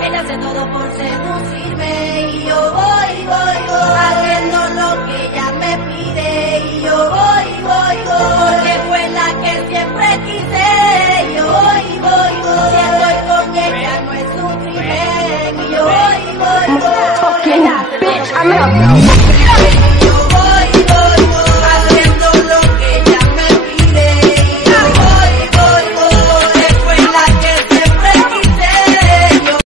Ella hace todo por seducirme y yo voy, haciendo lo que ella me pide y yo voy, porque fue la que siempre quise. Yo voy, si estoy con ella no es un crimen y yo voy. Fucking bitch, I'm out.